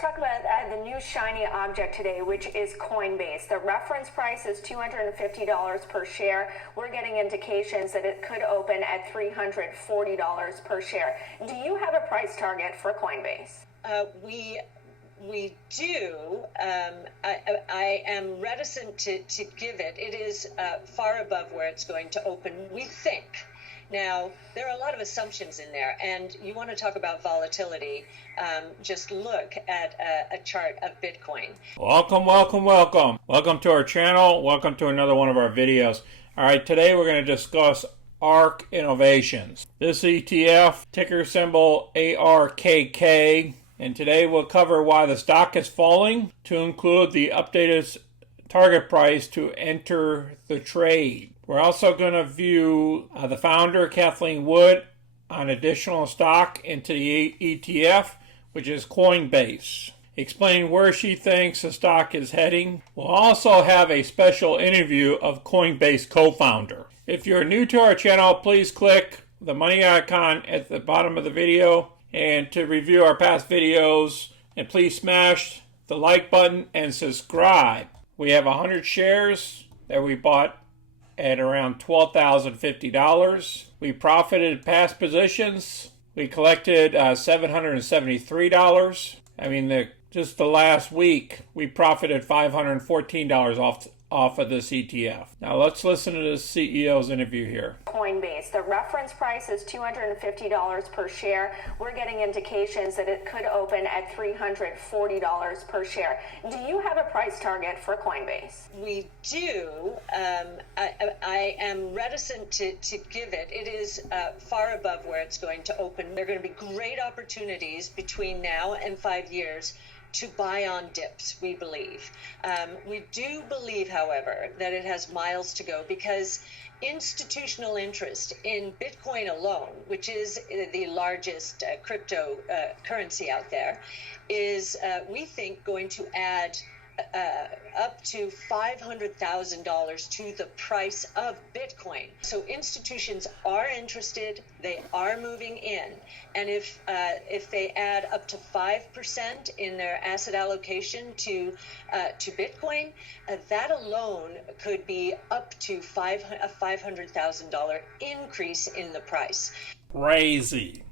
let's talk about the new shiny object today, which is Coinbase. The reference price is $250 per share. We're getting indications that it could open at $340 per share. Do you have a price target for Coinbase? We do. I am reticent to give it. It is far above where it's going to open, we think. Now, there are a lot of assumptions in there, and you want to talk about volatility, just look at a chart of Bitcoin. Welcome, welcome, welcome. Welcome to our channel. Welcome to another one of our videos. All right, today we're going to discuss ARK Innovations. This ETF, ticker symbol ARKK, and today we'll cover why the stock is falling, to include the updated target price to enter the trade. We're also going to view the founder, Cathie Wood, on additional stock into the ETF, which is Coinbase. Explain where she thinks the stock is heading. We'll also have a special interview of Coinbase co-founder. If you're new to our channel, please click the money icon at the bottom of the video. And to review our past videos, and please smash the like button and subscribe. We have 100 shares that we bought at around $12,050. We profited past positions. We collected $773. I mean, just the last week, we profited $514 off of this ETF. Now let's listen to the CEO's interview here. Coinbase, the reference price is $250 per share. We're getting indications that it could open at $340 per share. Do you have a price target for Coinbase? We do. I am reticent to give it. It is far above where it's going to open. There are going to be great opportunities between now and 5 years to buy on dips, we believe. We do believe, however, that it has miles to go, because institutional interest in Bitcoin alone, which is the largest cryptocurrency out there, is, we think, going to add up to $500,000 to the price of Bitcoin. So institutions are interested, they are moving in, and if they add up to 5% in their asset allocation to Bitcoin, that alone could be up to a $500,000 increase in the price. Crazy.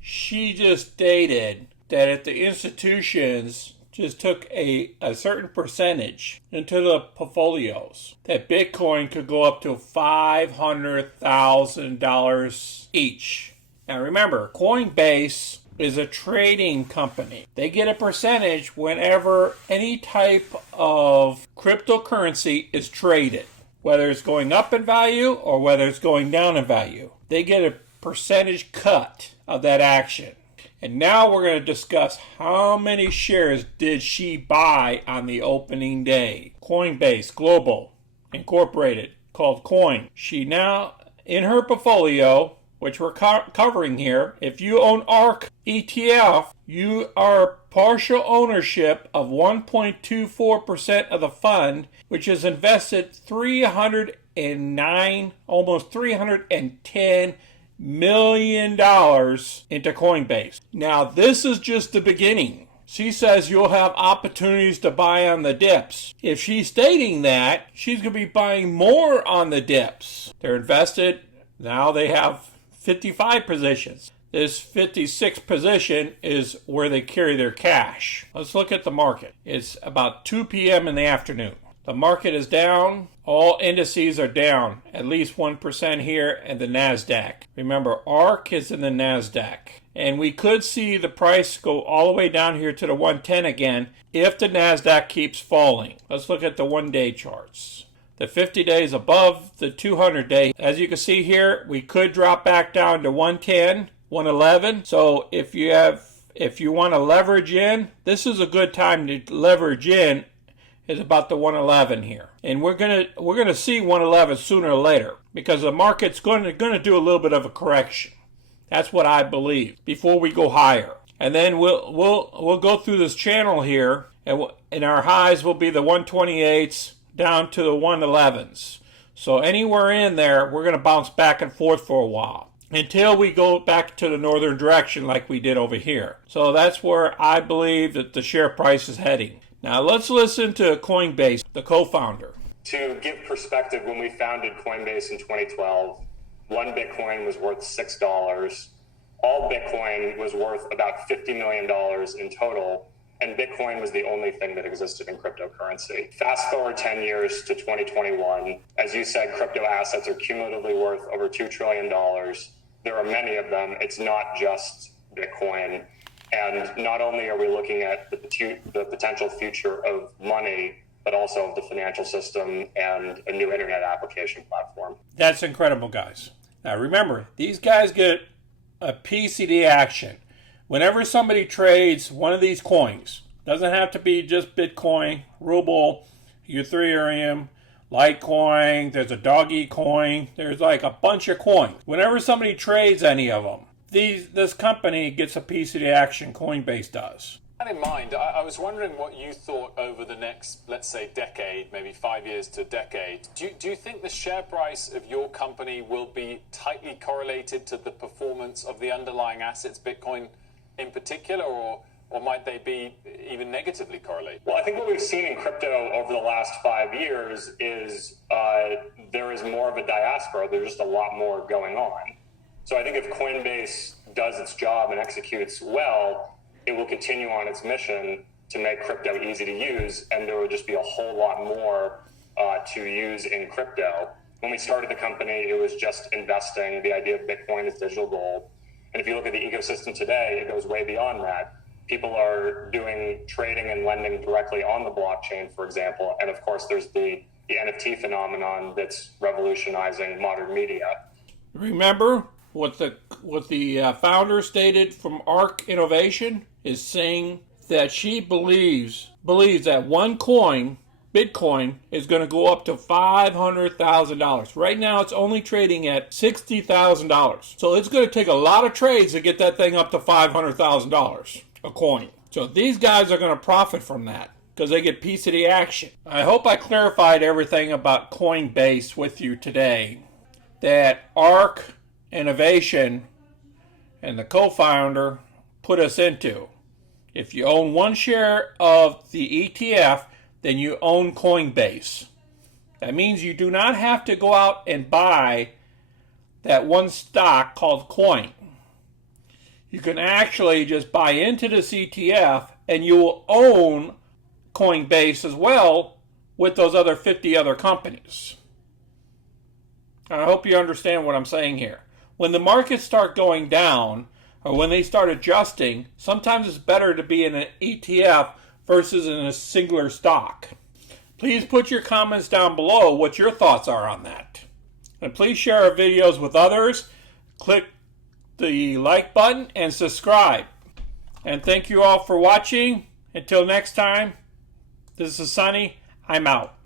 She just stated that if the institutions just took a certain percentage into the portfolios, that Bitcoin could go up to $500,000 each. Now remember, Coinbase is a trading company. They get a percentage whenever any type of cryptocurrency is traded, whether it's going up in value or whether it's going down in value. They get a percentage cut of that action. And now we're going to discuss how many shares did she buy on the opening day. Coinbase Global Incorporated, called Coin. She now, in her portfolio, which we're covering here, if you own ARK ETF, you are partial ownership of 1.24% of the fund, which has invested almost $310 million into Coinbase. Now this is just the beginning. She says you'll have opportunities to buy on the dips. If she's stating that, she's going to be buying more on the dips. They're invested, now they have 55 positions. This 56th position is where they carry their cash. Let's look at the market. It's about 2 p.m. in the afternoon. The market is down. All indices are down, at least 1% here at the NASDAQ. Remember, ARK is in the NASDAQ. And we could see the price go all the way down here to the 110 again if the NASDAQ keeps falling. Let's look at the one-day charts. The 50 days above the 200-day. As you can see here, we could drop back down to 110, 111. So if you want to leverage in, this is a good time to leverage in. Is about the 111 here, and we're gonna see 111 sooner or later, because the market's going to do a little bit of a correction. That's what I believe before we go higher, and then we'll go through this channel here, and our highs will be the 128s down to the 111s. So anywhere in there, we're going to bounce back and forth for a while. until we go back to the northern direction like we did over here. So that's where I believe that the share price is heading. Now let's listen to Coinbase, the co-founder. To give perspective, when we founded Coinbase in 2012, one Bitcoin was worth $6. All Bitcoin was worth about $50 million in total, and Bitcoin was the only thing that existed in cryptocurrency. Fast forward 10 years to 2021. As you said, crypto assets are cumulatively worth over $2 trillion. There are many of them. It's not just Bitcoin. And not only are we looking at the potential future of money, but also of the financial system and a new internet application platform. That's incredible, guys. Now remember, these guys get a piece of the action. Whenever somebody trades one of these coins, doesn't have to be just Bitcoin, Ruble, Ethereum, Litecoin, there's a doggy coin, there's like a bunch of coins. Whenever somebody trades any of them, this company gets a piece of the action. Coinbase does. That in mind, I was wondering what you thought over the next, let's say, decade, maybe 5 years to a decade. Do you think the share price of your company will be tightly correlated to the performance of the underlying assets, Bitcoin in particular, or might they be even negatively correlated? Well, I think what we've seen in crypto over the last 5 years is there is more of a diaspora. There's just a lot more going on. So I think if Coinbase does its job and executes well, it will continue on its mission to make crypto easy to use, and there will just be a whole lot more to use in crypto. When we started the company, it was just investing. The idea of Bitcoin is digital gold. And if you look at the ecosystem today, it goes way beyond that. People are doing trading and lending directly on the blockchain, for example. And of course, there's the NFT phenomenon that's revolutionizing modern media. Remember what the founder stated from ARK Innovation is saying that she believes that one coin, Bitcoin, is going to go up to $500,000. Right now, it's only trading at $60,000. So it's going to take a lot of trades to get that thing up to $500,000 a coin. So these guys are going to profit from that because they get piece of the action. I hope I clarified everything about Coinbase with you today. That ARK Innovation and the co-founder put us into. If you own one share of the ETF, then you own Coinbase. That means you do not have to go out and buy that one stock called coin. You can actually just buy into this ETF and you will own Coinbase as well with those other 50 other companies. I hope you understand what I'm saying here. When the markets start going down, or when they start adjusting, sometimes it's better to be in an ETF versus in a singular stock. Please put your comments down below what your thoughts are on that. And please share our videos with others. Click the like button and subscribe. And thank you all for watching. Until next time, this is Sonny. I'm out.